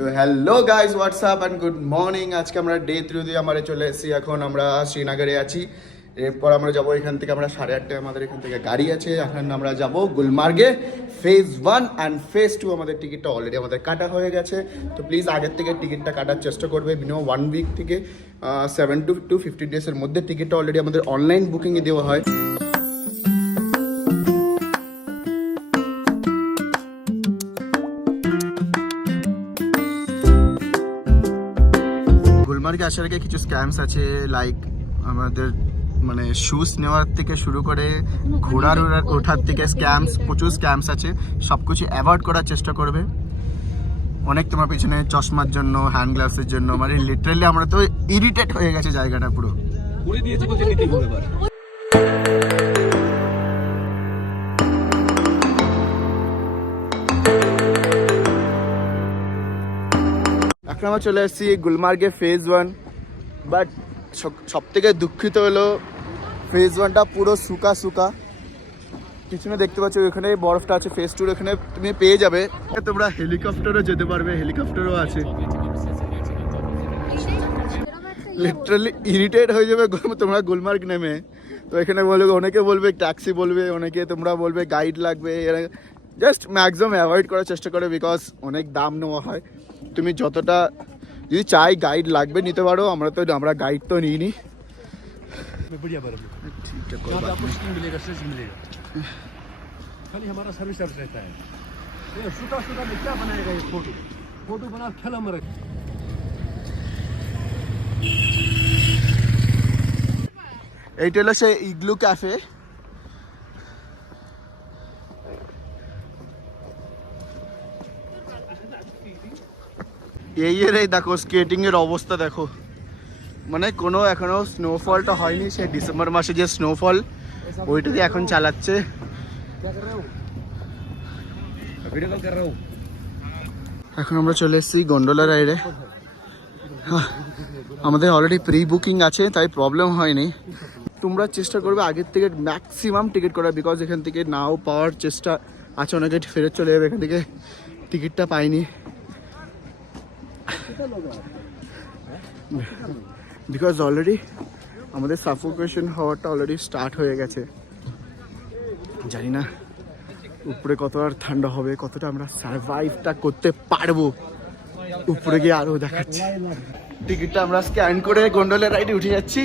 তো hello guys WhatsApp and good morning. আজকে আমরা ডে 3 দিয়ে আমরা চলে এসেছি। এখন আমরা শ্রীনগরে আছি। এরপর আমরা যাবো এখান থেকে, আমরা 8:30টায় আমাদের এখান থেকে গাড়ি আছে। এখন আমরা যাব গুলমার্গে। ফেজ 1 অ্যান্ড ফেজ 2 আমাদের টিকিটটা অলরেডি আমাদের কাটা হয়ে গেছে। তো প্লিজ আগের থেকে টিকিটটা কাটার চেষ্টা করবে। মিনিমাম 1 উইক থেকে 7 to 15 ডেজের মধ্যে টিকিটটা অলরেডি আমাদের অনলাইন বুকিংয়ে দেওয়া হয়। গুলমার্গে আসার আগে কিছু স্ক্যামস আছে, লাইক আমাদের মানে শুজ নেওয়ার থেকে শুরু করে ঘোড়ার ওঠার থেকে প্রচুর স্ক্যামস আছে। সব কিছু অ্যাভয়েড করার চেষ্টা করবে। অনেক তোমার পিছনে চশমার জন্য, হ্যান্ড গ্লাভসের জন্য, মানে লিটারালি আমরা তো ইরিটেট হয়ে গেছে জায়গাটা পুরো। এখন আমরা চলে এসেছি গুলমার্গে ফেজ 1, বাট সব থেকে দুঃখিত হলো ফেজ 1টা পুরো শুকা। পিছনে দেখতে পাচ্ছ ওখানে বরফটা আছে। ফেজ 2 এখানে তুমি পেয়ে যাবে, তোমরা হেলিকপ্টারও যেতে পারবে, হেলিকপ্টারও আছে। লিটারালি ইরিটেট হয়ে যাবে তোমরা গুলমার্গ নেমে। তো এখানে বলবে, অনেকে বলবে ট্যাক্সি বলবে, অনেকে তোমরা বলবে গাইড লাগবে। জাস্ট ম্যাক্সিমাম অ্যাভয়েড করার চেষ্টা করে, বিকজ অনেক দাম নেওয়া হয়। তুমি যতটা যদি চাই গাইড লাগবে নিতে পারো, আমরা গাইড তো নিইনি। बढ़िया बर्फ ठीक है, कोई यहाँ पे बात आपको नहीं। स्किन मिलेगा, स्ट्रेच मिलेगा। खाली हमारा सर्विस चार्ज रहता है। ये सूखा में क्या बनाएगा ये फोटो बना खेला मरे। এইটা হলো সে ইগলু ক্যাফে। এই দেখো স্কেটিং এর অবস্থা দেখো, মানে কোনো এখনো স্নোফলটা হয়নি। সে ডিসেম্বর মাসে যে স্নোফল ওইটা দিয়ে এখন চালাচ্ছে। এখন আমরা চলে এসেছি গন্ডোলা রাইডে। আমাদের অলরেডি প্রি বুকিং আছে, তাই প্রবলেম হয়নি। তোমরা চেষ্টা করবে আগের থেকে ম্যাক্সিমাম টিকিট করার, বিকজ এখান থেকে নাও পাওয়ার চেষ্টা আছে। অনেকে ফেরত চলে যাবে এখান থেকে, টিকিটটা পাইনি। বিকজ অলরেডি আমাদের সাফোকেশন হওয়াটা অলরেডি স্টার্ট হয়ে গেছে। জানি না উপরে কত আর ঠান্ডা হবে, কতটা আমরা সার্ভাইভটা করতে পারবো। উপরে গিয়ে আরো দেখাচ্ছি। টিকিটটা আমরা স্ক্যান করে গন্ডোলা রাইডে উঠে যাচ্ছি।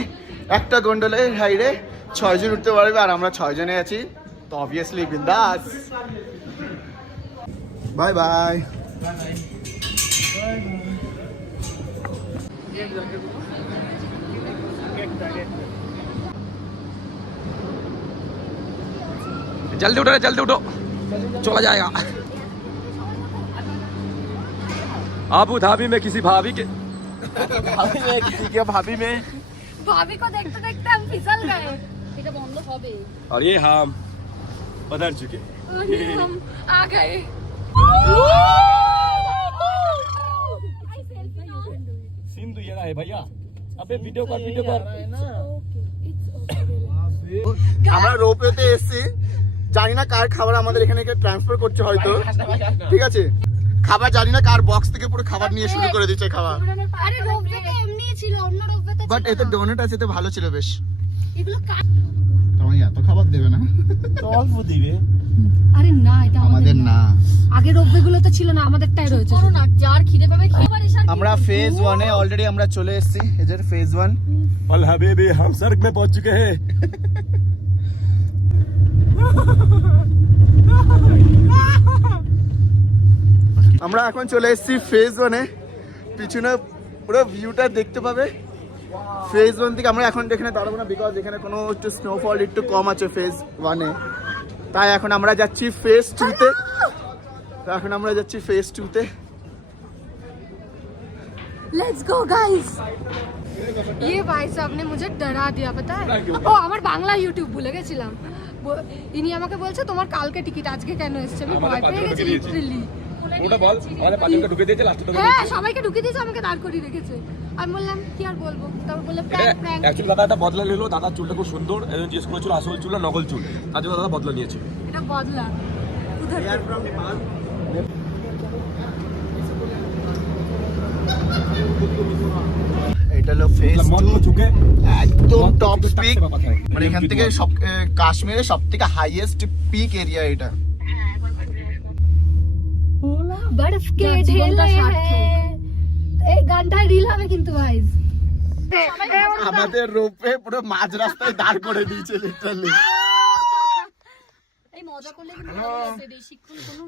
একটা গন্ডোলা রাইডে 6 জন উঠতে পারবে, আর আমরা 6 জনে আছি। তো অবভিয়াসলি বিন্দাস। Bye bye. जल्दी उठो, चला जाएगा। आबू धाबी में किसी भाभी के भाभी को देखते देखते हम फिसल गए। এটা বন্ধ হবে। और ये हम पधर चुके, हम आ गए। सीन तो ये रहा है भैया। अबे वीडियो कर। আমরা রোপওয়েতে এসেছি, জানি না কার খাবার আমাদের এখানে ট্রান্সফার করছে হয়তো, ঠিক আছে। খাবার জানি না কার বক্স থেকে পুরো খাবার নিয়ে শুরু করে দিচ্ছে খাওয়া। আরে রোপওয়েতে এমনি ছিল, অন্য রোপওয়েতে ছিল। বাট এতে ডোনেট আছে, তো ভালো ছিল বেশ। এগুলো তোমায় এত খাবার দেবে না तो अल्प दिवे আরে না, এটা আমাদের না। আগে রোপওয়েগুলোতে ছিল না, আমাদেরটাই রয়েছে। করো না, যার খিদে পাবে খাবার। আমরা ফেজ 1 এ অলরেডি আমরা চলে এসেছি। এদের ফেজ 1। अल हबीबी हम सड़क में पहुंच चुके हैं। আমরা এখন চলে এসেছি ফেজ 1 এ। পিছনে পুরো ভিউটা দেখতে পাবে। ফেজ 1 থেকে আমরা এখন এখানে দাঁড়াবো না, বিকজ এখানে কোনো একটু স্নোফল একটু কম আছে ফেজ 1 এ। তাই এখন আমরা যাচ্ছি ফেজ 2 তে। Let's go guys. ये भाई साहब ने मुझे डरा दिया, पता है। ও আমার বাংলা ইউটিউব ভুলে গেছিলাম। ইনি আমাকে বলছে তোমার কালকে টিকিট, আজকে কেন এসেছে? আমি ভয় পেয়ে গেছি লিটারালি। ওটা বল, আমাদের পাঁচজনকে ঢুকে দিয়েছে লাস্টে। হ্যাঁ, সবাইকে ঢুকিয়ে দিয়েছে, আমাকে দাঁড় করিয়ে রেখেছে। আমি বললাম কি আর বলবো, তারপর বললে প্র্যাঙ্ক। অ্যাকচুয়ালি দাদা একটা বদলা নিল। দাদার চুলটা খুব সুন্দর, একজন জিজ্ঞেস করেছিল আসল চুল না নকল চুল, তার জন্য দাদা বদলা নিয়েছে। এটা বদলা। উধার এটা হলো ফেজ मतलब मौत को छूके একদম मौत को টপ छूके পিক, टक से वापस आए। মানে এখান থেকে সব কাশ্মীরের সব থেকে হাইয়েস্ট পিক এরিয়া এটা। बर्फ के ढेले हैं এই গানটা রিল হবে কিন্তু গাইস। আমাদের রোপে পুরো মাঝ রাস্তায় দাঁড় করে দিয়েছে লিটারালি। এই মজা করলে কিন্তু ভালো লাগবে বেশিক্ষণ কোনো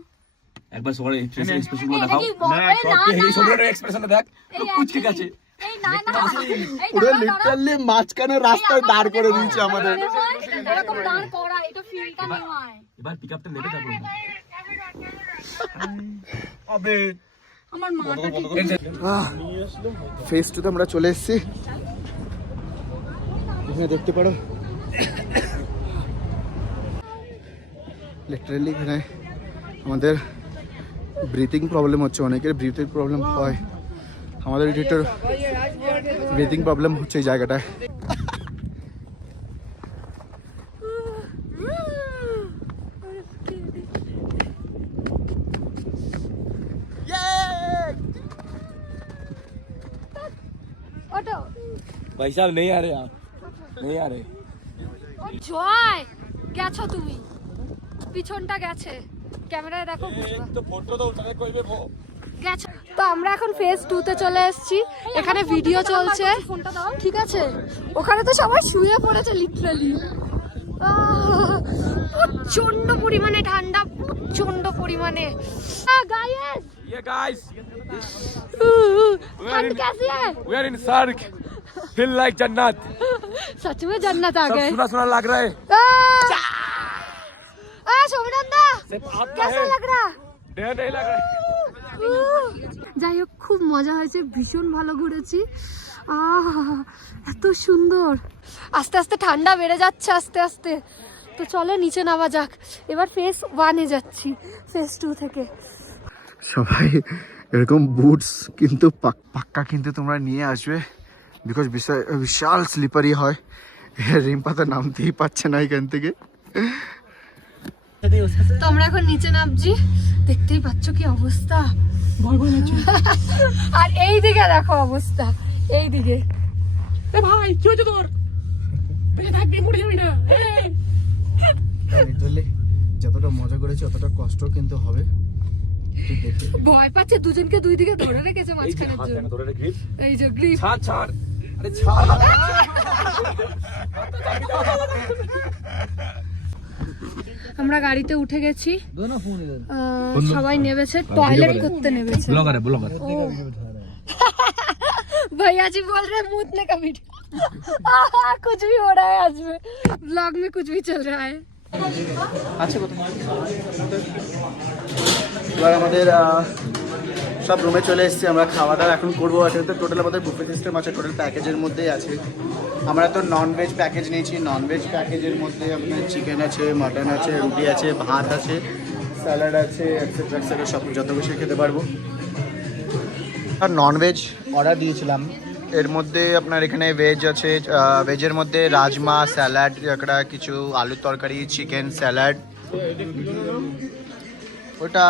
एक बार सोरे एक्सप्रेशन में এটা दिखाओ কি এই না सबके না ही सोरे एक्सप्रेशन देख এই कुछ के काছে এই না না এই পুরো দাঁড়া, দাঁড়া। লিটারালি মাঝখানে রাস্তায় দাঁড় করে দিয়েছে আমাদের। এরকম দাঁড় করা এটা ফিলটা নেই হয় এবার পিকআপটা নেবে তারপর আমার মাথা ঠিক ফেজ টুতে আমরা চলে এসেছি, এখানে দেখতে পারো লিটারালি এখানে আমাদের ব্রিথিং প্রবলেম হচ্ছে, অনেকের ব্রিথিং প্রবলেম হয়, আমাদের একটু ব্রিথিং প্রবলেম হচ্ছে এই জায়গাটায়। ওটো भाई साहब नहीं आ रहे आप नहीं आ रहे জয় গেছো তুমি, পিছনটা গেছে, ক্যামেরায় দেখো বুঝবা। तो फोटो तो उठाने कोई भी वो গেছে তো আমরা এখন ফেজ 2 তে চলে এসেছি, এখানে ভিডিও চলছে ঠিক আছে, ওখানে তো সবাই শুয়ে পড়েছে লিটারালি, প্রচন্ড পরিমাণে ঠান্ডা, প্রচন্ড পরিমাণে গাইস ये गाइस ठंड कैसी है? वी आर इन सर्क फील लाइक जन्नत सच में जन्नत आ सब गए। सुना सुना लग रहा है সোমনাথদা सिर्फ आपका कैसा है लग रहा? डर नहीं लग रहा है যাই হোক খুব মজা হয়েছে, ভীষণ ভালো ঘুরেছি, এত সুন্দর, আস্তে আস্তে ঠান্ডা বেড়ে যাচ্ছে আস্তে আস্তে, তো চলো নিচে নামা যাক, এবার ফেজ 1 এ যাচ্ছি ফেজ 2 থেকে। সবাই এরকম বুটস কিন্তু পাক্কা কিন্তু তোমরা নিয়ে আসবে, বিকজ বিশাল স্লিপারি হয়, রিম্পা তো নামতেই পারছে না এখান থেকে। তো আমরা এখন নিচে নামছি, দেখতেই পাচ্ছ কি অবস্থা, আর এই দিকে দেখো অবস্থা, এই দিকে ভাই কি হচ্ছে তোর বেঁচে থাকবি মরে যাবি না লিটারালি যতটা মজা করেছি অতটা কষ্ট কিন্তু হবে, ঠিক দেখে ভয় পাচ্ছে, দুজনকে দুই দিকে ধরে রেখেছে মাঝখানের জন্য, ধরে রে গ্রিপ এই যে গ্রিপ। ছাড় ছাড় আরে ছাড় আমরা গাড়িতে উঠে গেছি, সবাই নেমেছে, টয়লেট করতে নেমেছে। ब्लॉगर भैया जी बोल रहे हैं मूतने का वीडियो कुछ भी हो रहा है आज में, ब्लॉग में कुछ भी चल रहा है। আচ্ছা কত এবার আমাদের সব রুমে চলে এসেছি, আমরা খাওয়া দাওয়া এখন করবো। এটাতে টোটাল আমাদের বুফে সিস্টেম আছে, টোটাল প্যাকেজের মধ্যেই আছে। আমরা তো ননভেজ প্যাকেজ নিয়েছি, ননভেজ প্যাকেজের মধ্যে আপনার চিকেন আছে, মাটন আছে, রুটি আছে, ভাত আছে, স্যালাড আছে, এক্সেট্রা এক্সেট্রা সব যত কিছু খেতে পারবো। আর ননভেজ অর্ডার দিয়েছিলাম, এর মধ্যে আপনার এখানে ভেজ আছে, ভেজের মধ্যে রাজমা, স্যালাড, একটা কিছু আলুর তরকারি, চিকেন স্যালাড, ওটা